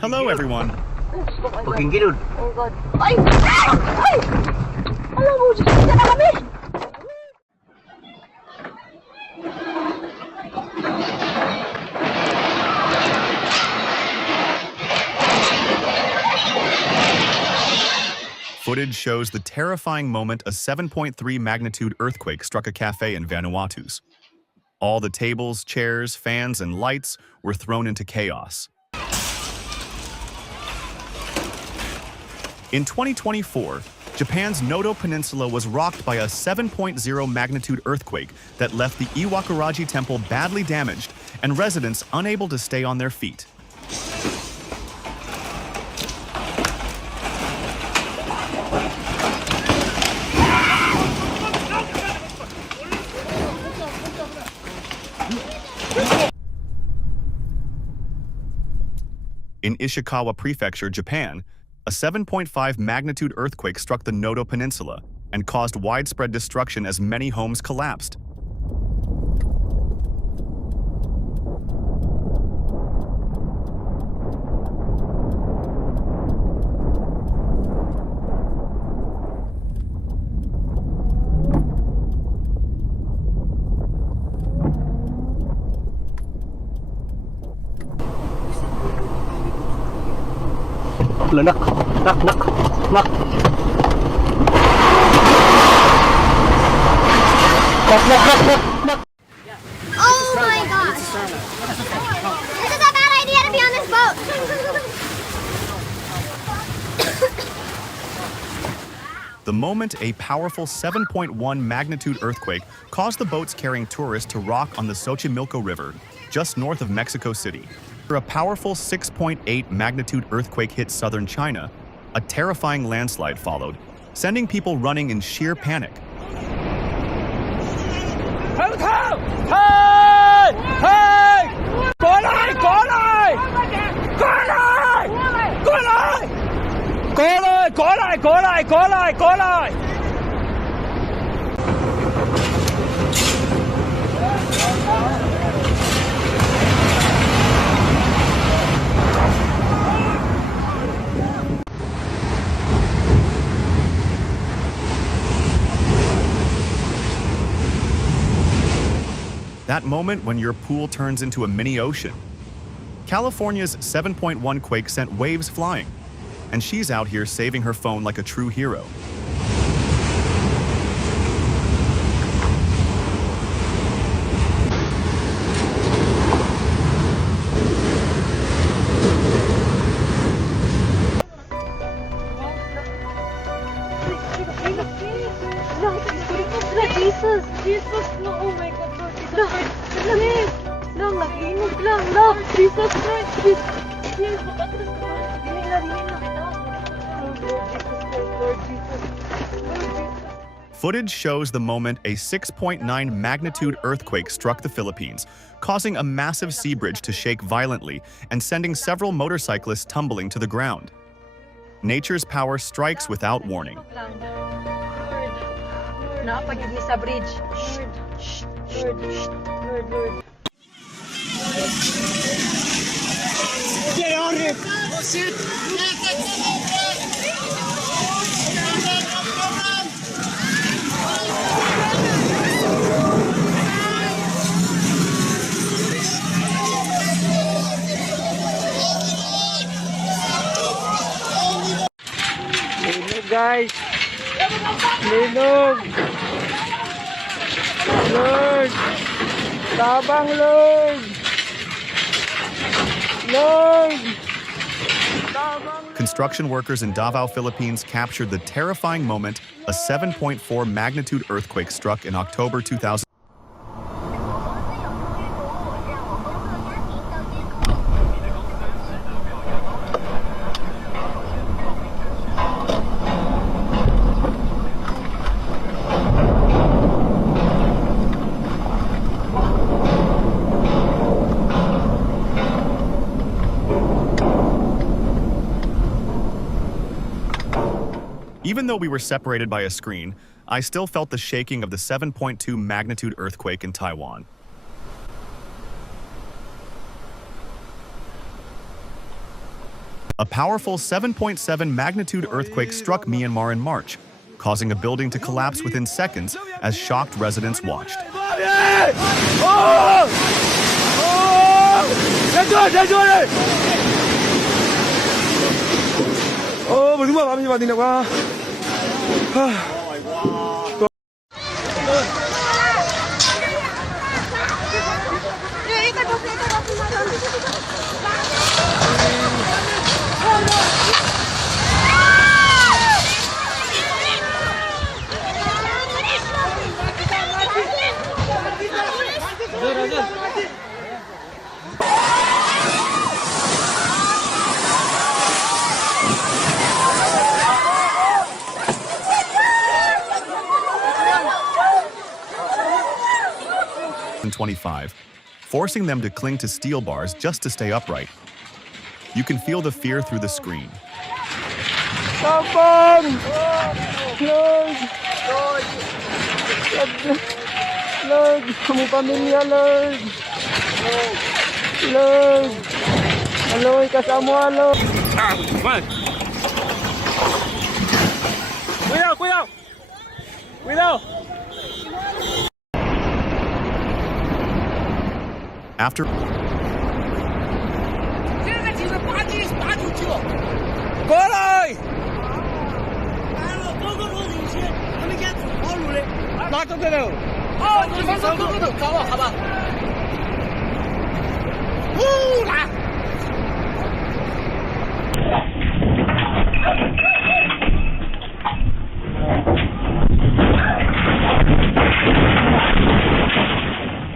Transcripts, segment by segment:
Hello, everyone. Fucking gilid. Oh God. Ay! Ay! Alam mo, dyan na kami! Footage shows the terrifying moment a 7.3 magnitude earthquake struck a cafe in Vanuatu. All the tables, chairs, fans, and lights were thrown into chaos. In 2024, Japan's Noto Peninsula was rocked by a 7.0 magnitude earthquake that left the Iwakuraji Temple badly damaged and residents unable to stay on their feet. In Ishikawa Prefecture, Japan, a 7.5 magnitude earthquake struck the Noto Peninsula and caused widespread destruction as many homes collapsed. Nak. Oh my gosh! This is a bad idea to be on this boat! The moment a powerful 7.1 magnitude earthquake caused the boats carrying tourists to rock on the Xochimilco River, just north of Mexico City. After a powerful 6.8 magnitude earthquake hit southern China, a terrifying landslide followed, sending people running in sheer panic. That moment when your pool turns into a mini ocean. California's 7.1 quake sent waves flying, and she's out here saving her phone like a true hero. Jesus, no, oh my God, Lord, Jesus, lang, nag-inog lang, Lord, Jesus Christ, please, makatras ka, dili na kita, Lord Jesus Christ, Lord Jesus. Footage shows the moment a 6.9 magnitude earthquake struck the Philippines, causing a massive sea bridge to shake violently and sending several motorcyclists tumbling to the ground. Nature's power strikes without warning. Napagiging sa bridge. Lord. Get on it! Oh shit! Linog guys! Linog! Lord! Tabang Lord! Lord! Construction workers in Davao, Philippines captured the terrifying moment a 7.4 magnitude earthquake struck in October 2000. Even though we were separated by a screen, I still felt the shaking of the 7.2 magnitude earthquake in Taiwan. A powerful 7.7 magnitude earthquake struck Myanmar in March, causing a building to collapse within seconds as shocked residents watched. In 25, forcing them to cling to steel bars just to stay upright. You can feel the fear through the screen. Lord, kami pamilya, Lord. Lord. Aloy ka sa mo, Lord. After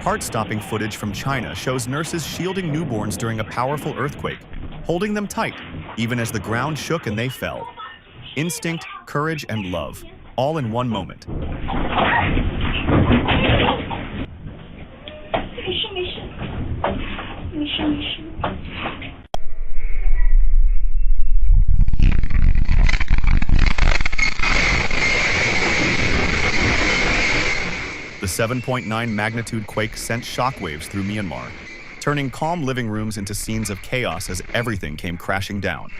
heart-stopping footage from China shows nurses shielding newborns during a powerful earthquake, holding them tight, even as the ground shook and they fell. Instinct, courage, and love, all in one moment. The 7.9 magnitude quake sent shockwaves through Myanmar, turning calm living rooms into scenes of chaos as everything came crashing down.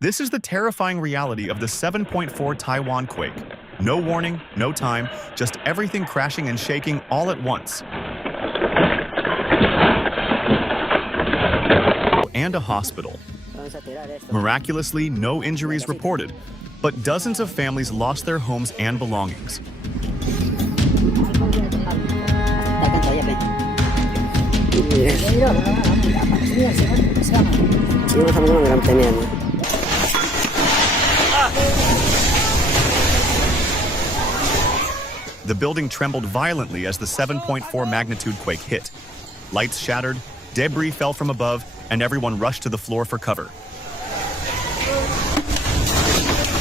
This is the terrifying reality of the 7.4 Taiwan quake. No warning, no time, just everything crashing and shaking all at once. And a hospital. Miraculously, no injuries reported, but dozens of families lost their homes and belongings. The building trembled violently as the 7.4 magnitude quake hit. Lights shattered, debris fell from above, and everyone rushed to the floor for cover.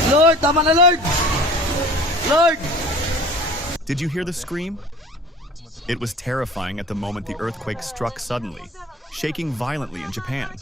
Lord, tama na, Lord! Lord! Did you hear the scream? It was terrifying at the moment the earthquake struck suddenly, shaking violently in Japan.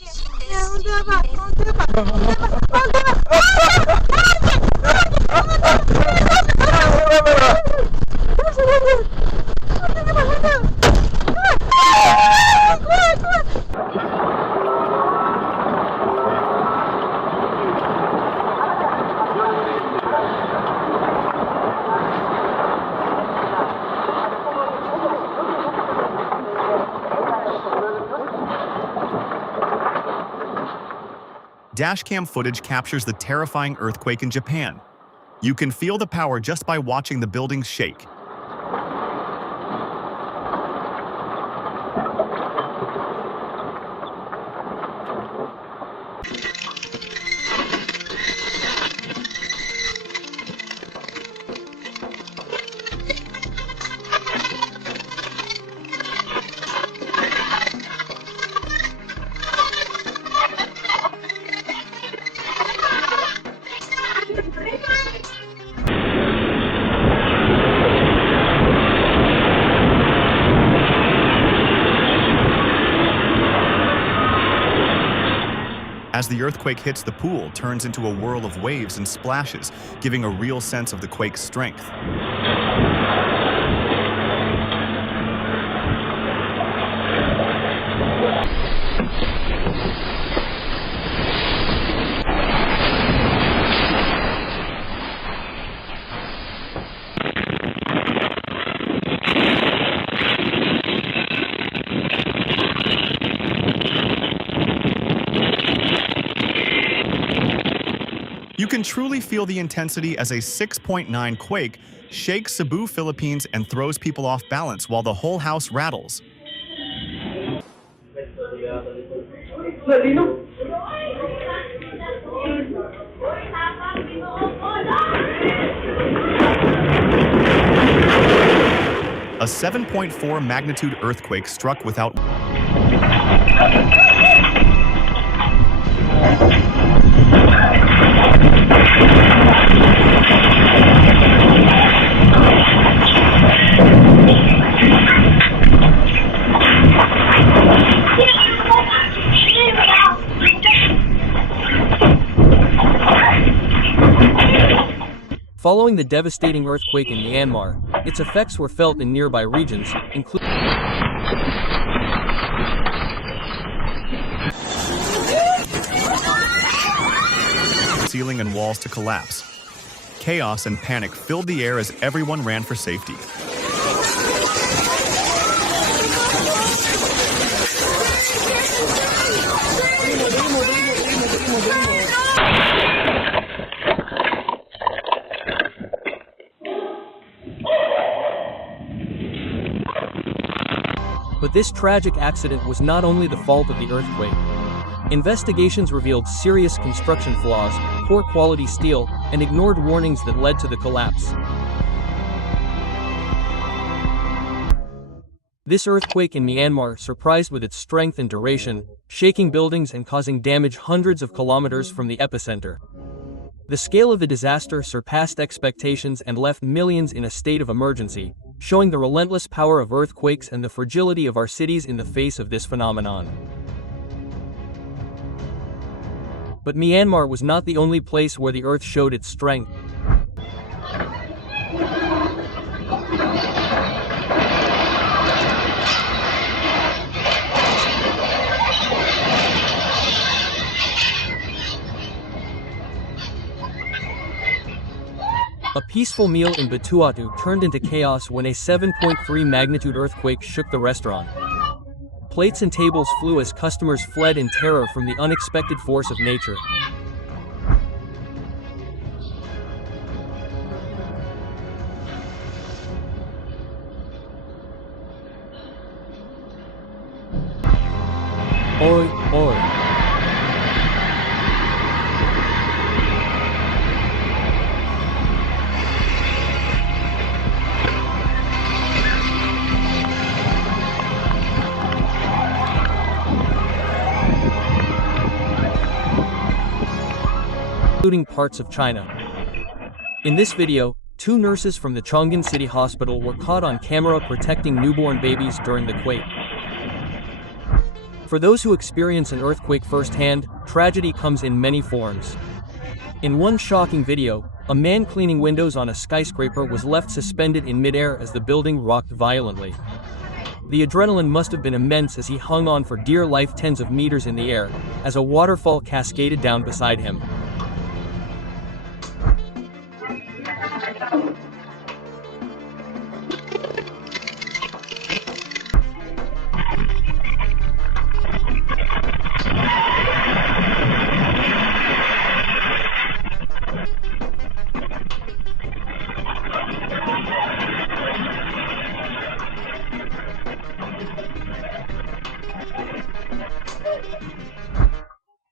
Dashcam footage captures the terrifying earthquake in Japan. You can feel the power just by watching the buildings shake. As the earthquake hits, the pool turns into a whirl of waves and splashes, giving a real sense of the quake's strength. You can truly feel the intensity as a 6.9 quake shakes Cebu, Philippines and throws people off balance while the whole house rattles. A 7.4 magnitude earthquake struck without Following the devastating earthquake in Myanmar, its effects were felt in nearby regions, including ceiling and walls to collapse. Chaos and panic filled the air as everyone ran for safety. But this tragic accident was not only the fault of the earthquake. Investigations revealed serious construction flaws, poor quality steel, and ignored warnings that led to the collapse. This earthquake in Myanmar surprised with its strength and duration, shaking buildings and causing damage hundreds of kilometers from the epicenter. The scale of the disaster surpassed expectations and left millions in a state of emergency, showing the relentless power of earthquakes and the fragility of our cities in the face of this phenomenon. But Myanmar was not the only place where the earth showed its strength. A peaceful meal in Batuatu turned into chaos when a 7.3 magnitude earthquake shook the restaurant. Plates and tables flew as customers fled in terror from the unexpected force of nature. Oi, oi. Including parts of China. In this video, two nurses from the Chongqing City Hospital were caught on camera protecting newborn babies during the quake. For those who experience an earthquake firsthand, tragedy comes in many forms. In one shocking video, a man cleaning windows on a skyscraper was left suspended in midair as the building rocked violently. The adrenaline must have been immense as he hung on for dear life tens of meters in the air, as a waterfall cascaded down beside him.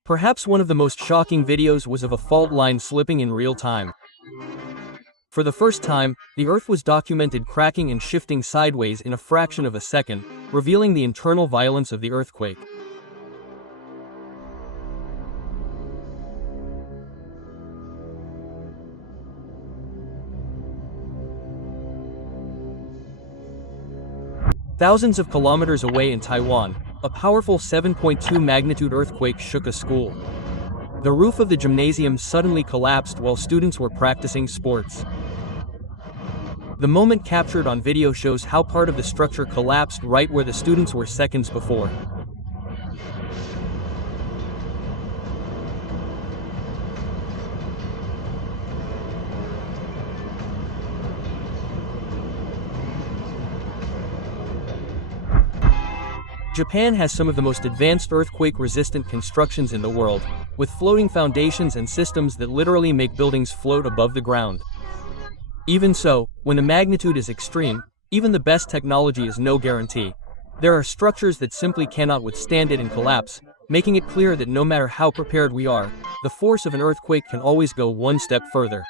Perhaps one of the most shocking videos was of a fault line slipping in real time. For the first time, the Earth was documented cracking and shifting sideways in a fraction of a second, revealing the internal violence of the earthquake. Thousands of kilometers away in Taiwan, a powerful 7.2 magnitude earthquake shook a school. The roof of the gymnasium suddenly collapsed while students were practicing sports. The moment captured on video shows how part of the structure collapsed right where the students were seconds before. Japan has some of the most advanced earthquake-resistant constructions in the world, with floating foundations and systems that literally make buildings float above the ground. Even so, when the magnitude is extreme, even the best technology is no guarantee. There are structures that simply cannot withstand it and collapse, making it clear that no matter how prepared we are, the force of an earthquake can always go one step further.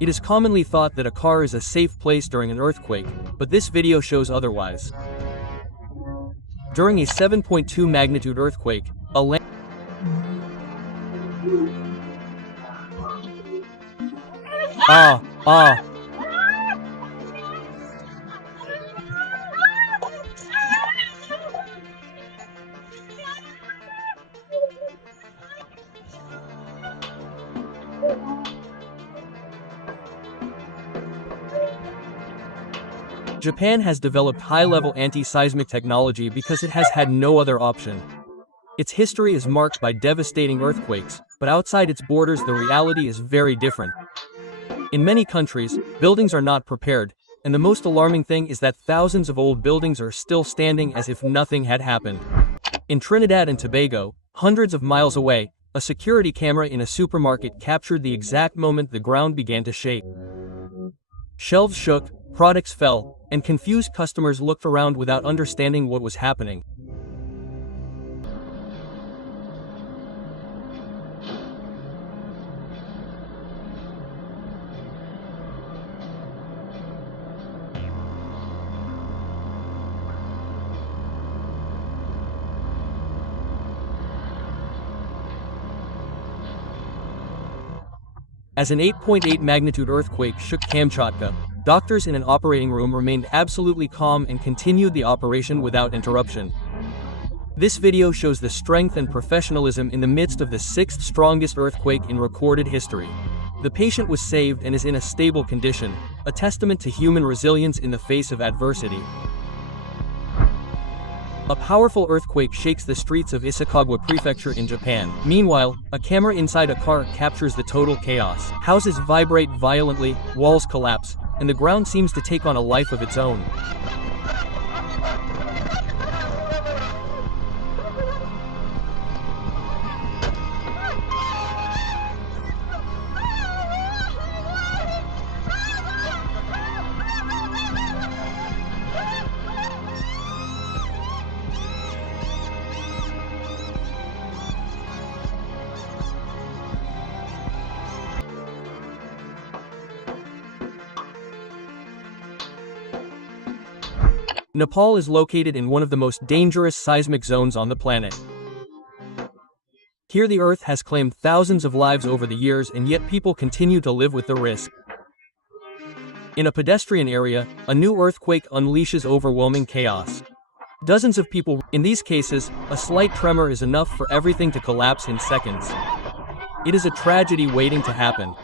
It is commonly thought that a car is a safe place during an earthquake, but this video shows otherwise. During a 7.2 magnitude earthquake, Japan has developed high-level anti-seismic technology because it has had no other option. Its history is marked by devastating earthquakes, but outside its borders the reality is very different. In many countries, buildings are not prepared, and the most alarming thing is that thousands of old buildings are still standing as if nothing had happened. In Trinidad and Tobago, hundreds of miles away, a security camera in a supermarket captured the exact moment the ground began to shake. Shelves shook, products fell, and confused customers looked around without understanding what was happening. As an 8.8 magnitude earthquake shook Kamchatka, doctors in an operating room remained absolutely calm and continued the operation without interruption. This video shows the strength and professionalism in the midst of the 6th strongest earthquake in recorded history. The patient was saved and is in a stable condition, a testament to human resilience in the face of adversity. A powerful earthquake shakes the streets of Ishikawa Prefecture in Japan. Meanwhile, a camera inside a car captures the total chaos. Houses vibrate violently, walls collapse, and the ground seems to take on a life of its own. Nepal is located in one of the most dangerous seismic zones on the planet. Here the Earth has claimed thousands of lives over the years, and yet people continue to live with the risk. In a pedestrian area, a new earthquake unleashes overwhelming chaos. Dozens of people. In these cases, a slight tremor is enough for everything to collapse in seconds. It is a tragedy waiting to happen.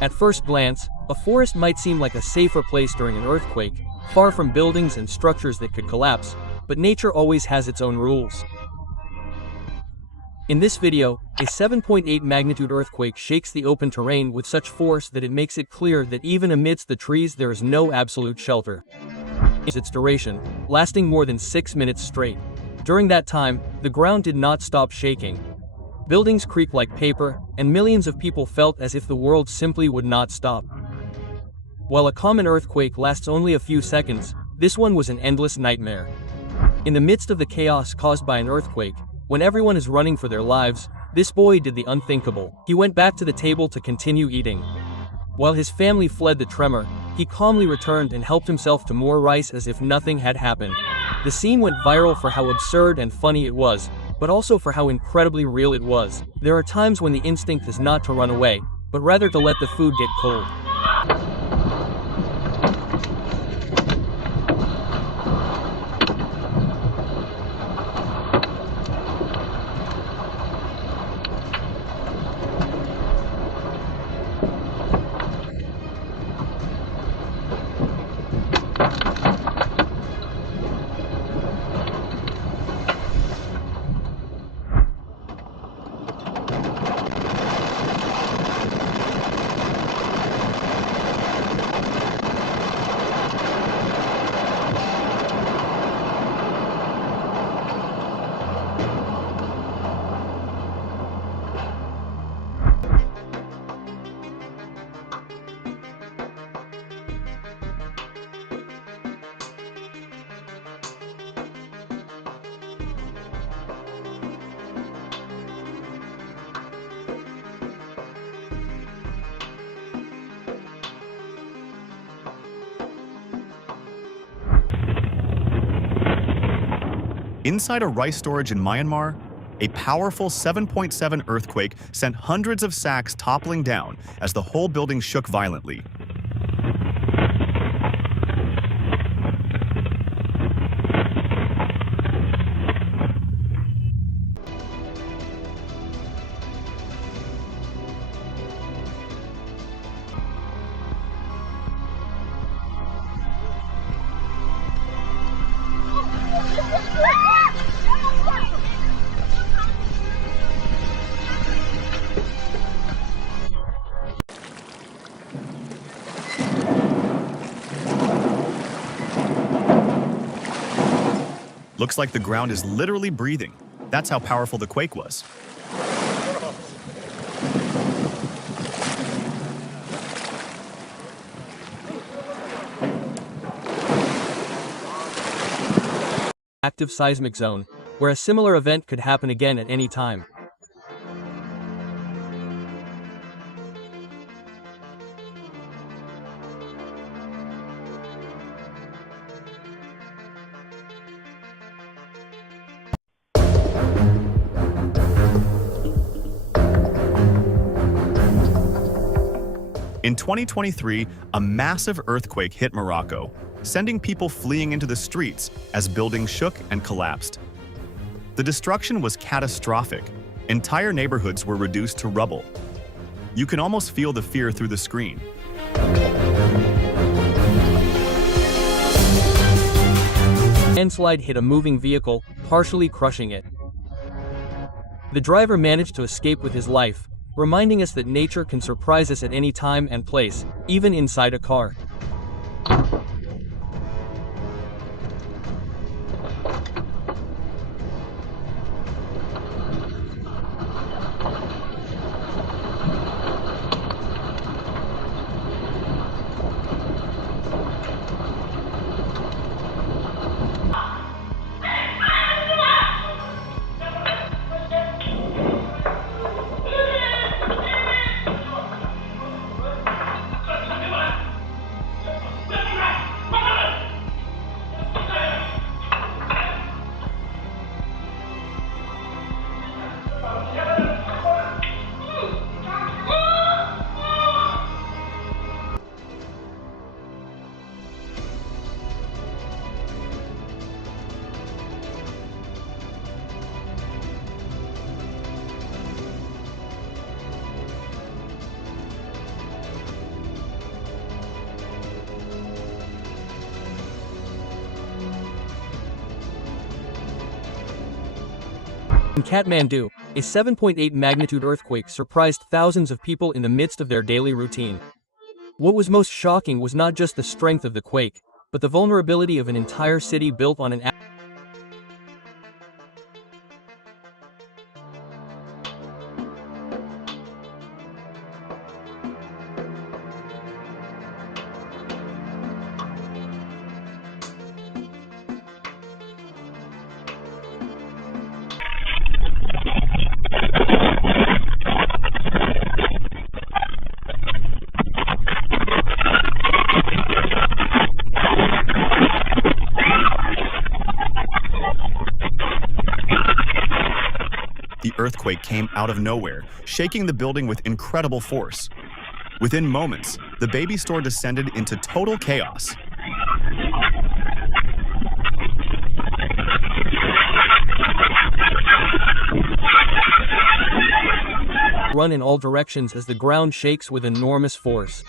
At first glance, a forest might seem like a safer place during an earthquake, far from buildings and structures that could collapse, but nature always has its own rules. In this video, a 7.8 magnitude earthquake shakes the open terrain with such force that it makes it clear that even amidst the trees there is no absolute shelter. Its duration, lasting more than 6 minutes straight. During that time, the ground did not stop shaking. Buildings creaked like paper, and millions of people felt as if the world simply would not stop. While a common earthquake lasts only a few seconds, this one was an endless nightmare. In the midst of the chaos caused by an earthquake, when everyone is running for their lives, this boy did the unthinkable. He went back to the table to continue eating. While his family fled the tremor, he calmly returned and helped himself to more rice as if nothing had happened. The scene went viral for how absurd and funny it was, but also for how incredibly real it was. There are times when the instinct is not to run away, but rather to let the food get cold. Inside a rice storage in Myanmar, a powerful 7.7 earthquake sent hundreds of sacks toppling down as the whole building shook violently. Looks like the ground is literally breathing. That's how powerful the quake was. Active seismic zone, where a similar event could happen again at any time. In 2023, a massive earthquake hit Morocco, sending people fleeing into the streets as buildings shook and collapsed. The destruction was catastrophic. Entire neighborhoods were reduced to rubble. You can almost feel the fear through the screen. Landslide hit a moving vehicle, partially crushing it. The driver managed to escape with his life, reminding us that nature can surprise us at any time and place, even inside a car. In Kathmandu, a 7.8 magnitude earthquake surprised thousands of people in the midst of their daily routine. What was most shocking was not just the strength of the quake, but the vulnerability of an entire city built on an The earthquake came out of nowhere, shaking the building with incredible force. Within moments, the baby store descended into total chaos. Run in all directions as the ground shakes with enormous force.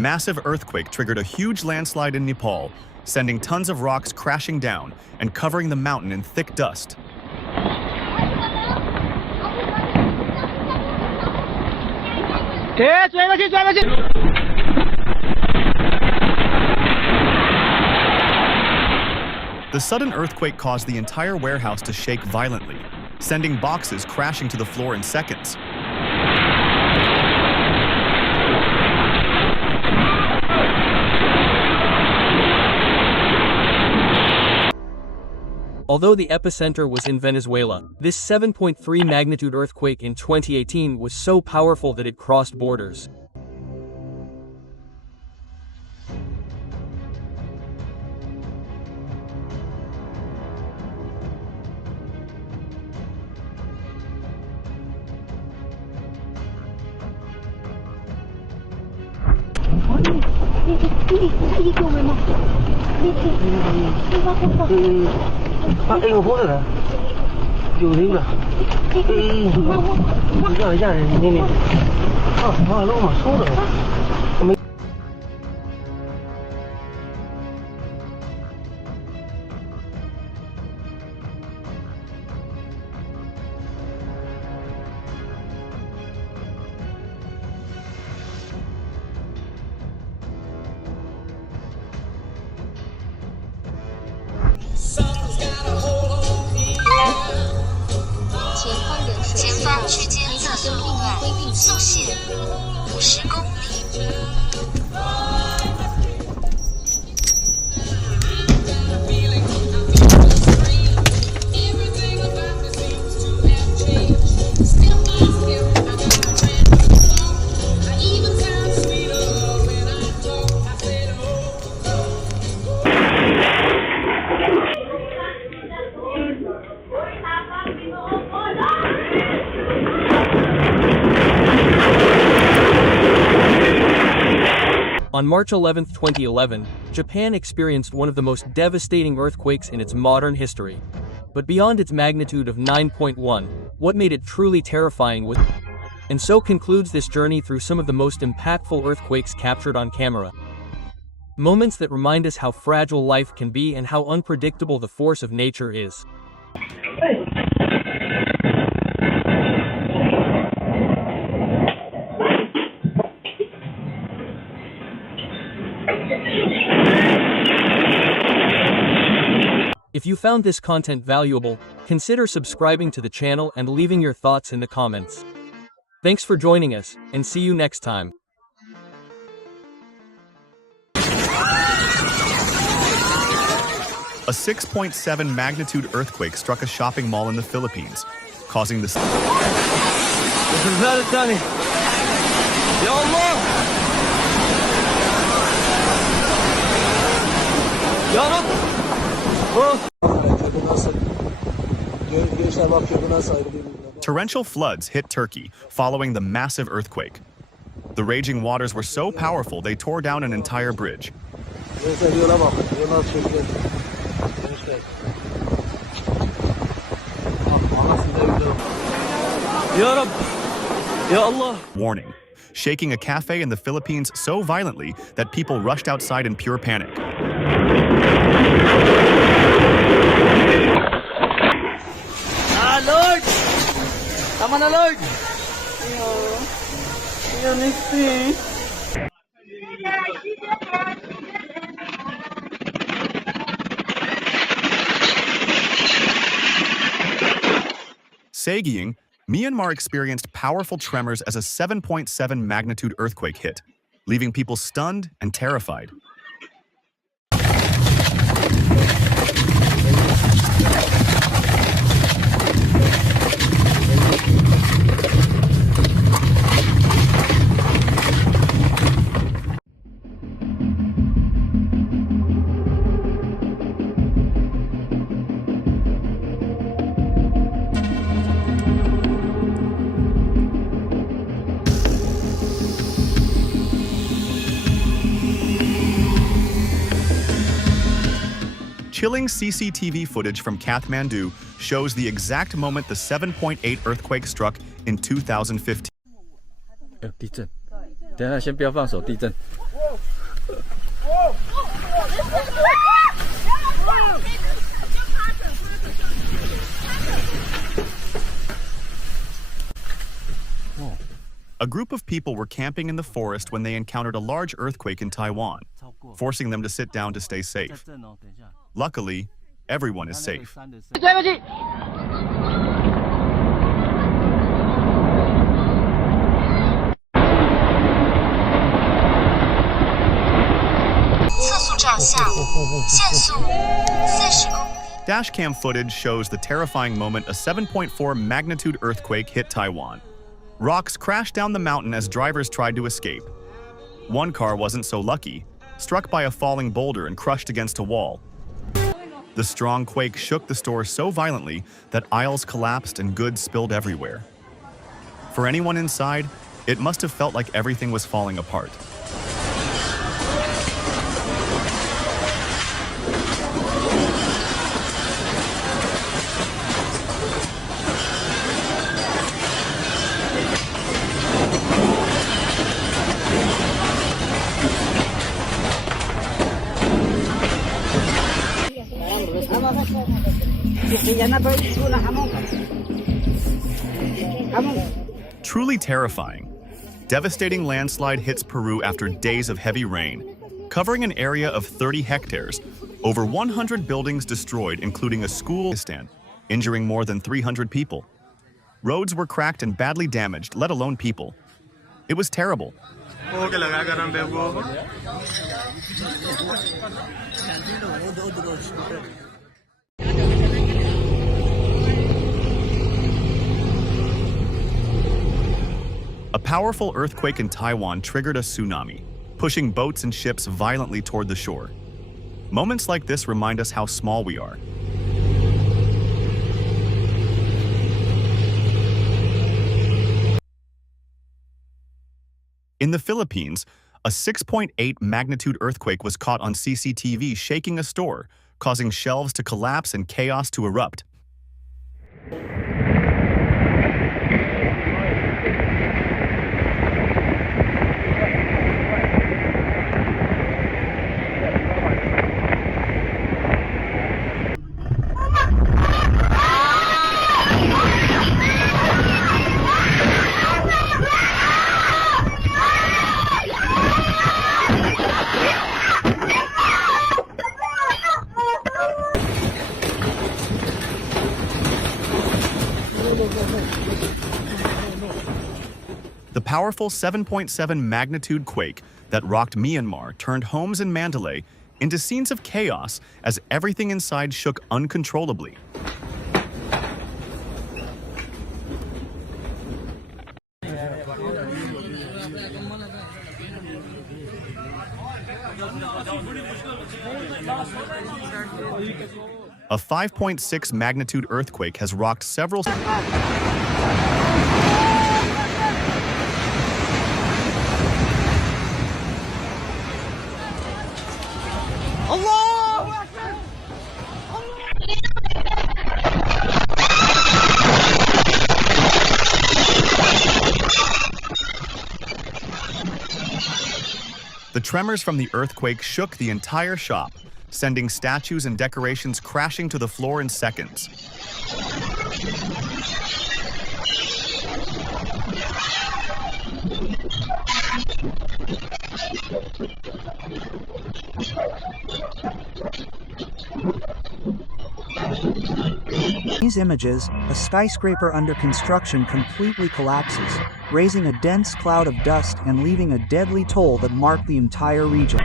massive earthquake triggered a huge landslide in Nepal, sending tons of rocks crashing down and covering the mountain in thick dust. The sudden earthquake caused the entire warehouse to shake violently, sending boxes crashing to the floor in seconds. Although the epicenter was in Venezuela, this 7.3 magnitude earthquake in 2018 was so powerful that it crossed borders. Anh có phốt rồi hả? Dù thế là giờ ra này này lúc mà sốt rồi. On March 11, 2011, Japan experienced one of the most devastating earthquakes in its modern history. But beyond its magnitude of 9.1, what made it truly terrifying was... And so concludes this journey through some of the most impactful earthquakes captured on camera. Moments that remind us how fragile life can be and how unpredictable the force of nature is. If you found this content valuable, consider subscribing to the channel and leaving your thoughts in the comments. Thanks for joining us, and see you next time. A 6.7 magnitude earthquake struck a shopping mall in the Philippines, causing the... Torrential floods hit Turkey following the massive earthquake. The raging waters were so powerful they tore down an entire bridge. Warning: shaking a cafe in the Philippines so violently that people rushed outside in pure panic. Lord! Tama na, Lord! Sagiying, Myanmar experienced powerful tremors as a 7.7 magnitude earthquake hit, leaving people stunned and terrified. Chilling CCTV footage from Kathmandu shows the exact moment the 7.8 earthquake struck in 2015. 等一下，先不要放手，地震。A group of people were camping in the forest when they encountered a large earthquake in Taiwan, forcing them to sit down to stay safe. Luckily, everyone is safe. Dashcam footage shows the terrifying moment a 7.4 magnitude earthquake hit Taiwan. Rocks crashed down the mountain as drivers tried to escape. One car wasn't so lucky, struck by a falling boulder and crushed against a wall. The strong quake shook the store so violently that aisles collapsed and goods spilled everywhere. For anyone inside, it must have felt like everything was falling apart. Truly terrifying. Devastating landslide hits Peru after days of heavy rain, covering an area of 30 hectares. Over 100 buildings destroyed, including a school, injuring more than 300 people. Roads were cracked and badly damaged, let alone people. It was terrible. A powerful earthquake in Taiwan triggered a tsunami, pushing boats and ships violently toward the shore. Moments like this remind us how small we are. In the Philippines, a 6.8 magnitude earthquake was caught on CCTV shaking a store, causing shelves to collapse and chaos to erupt. The powerful 7.7 magnitude quake that rocked Myanmar turned homes in Mandalay into scenes of chaos as everything inside shook uncontrollably. A 5.6 magnitude earthquake has rocked several... The tremors from the earthquake shook the entire shop, sending statues and decorations crashing to the floor in seconds. These images, a skyscraper under construction completely collapses, raising a dense cloud of dust and leaving a deadly toll that marked the entire region.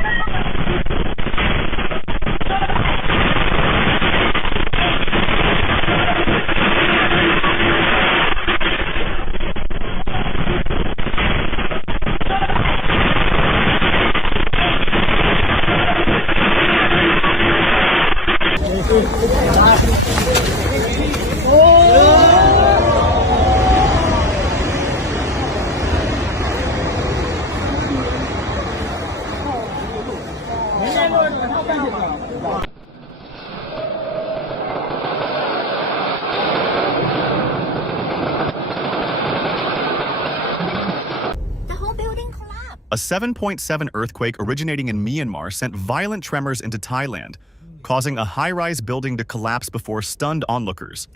A 7.7 earthquake originating in Myanmar sent violent tremors into Thailand, causing a high-rise building to collapse before stunned onlookers.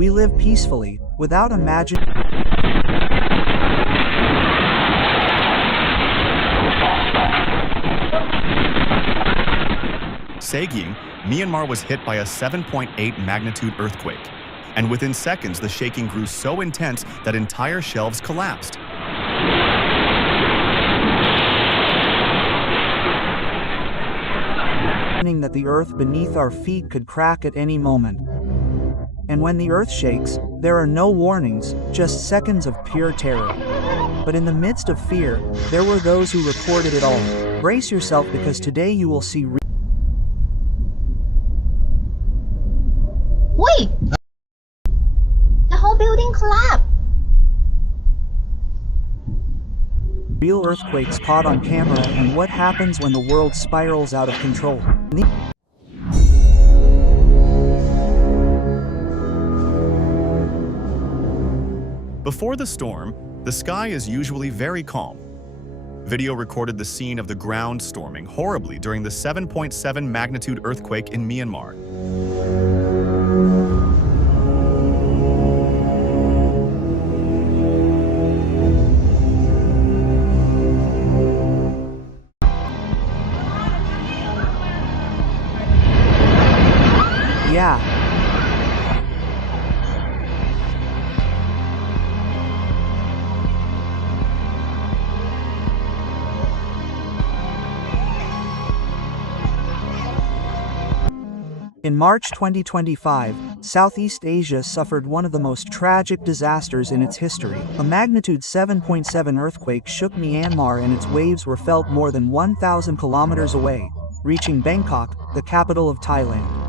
We live peacefully, without imagining. Sagaing, Myanmar was hit by a 7.8 magnitude earthquake, and within seconds the shaking grew so intense that entire shelves collapsed. That the earth beneath our feet could crack at any moment. And when the earth shakes, there are no warnings, just seconds of pure terror. But in the midst of fear, there were those who reported it all. Brace yourself because today you will see Wait! The whole building collapsed. real earthquakes caught on camera and what happens when the world spirals out of control. Before the storm, the sky is usually very calm. Video recorded the scene of the ground storming horribly during the 7.7 magnitude earthquake in Myanmar. Yeah. In March 2025, Southeast Asia suffered one of the most tragic disasters in its history. A magnitude 7.7 earthquake shook Myanmar and its waves were felt more than 1,000 kilometers away, reaching Bangkok, the capital of Thailand.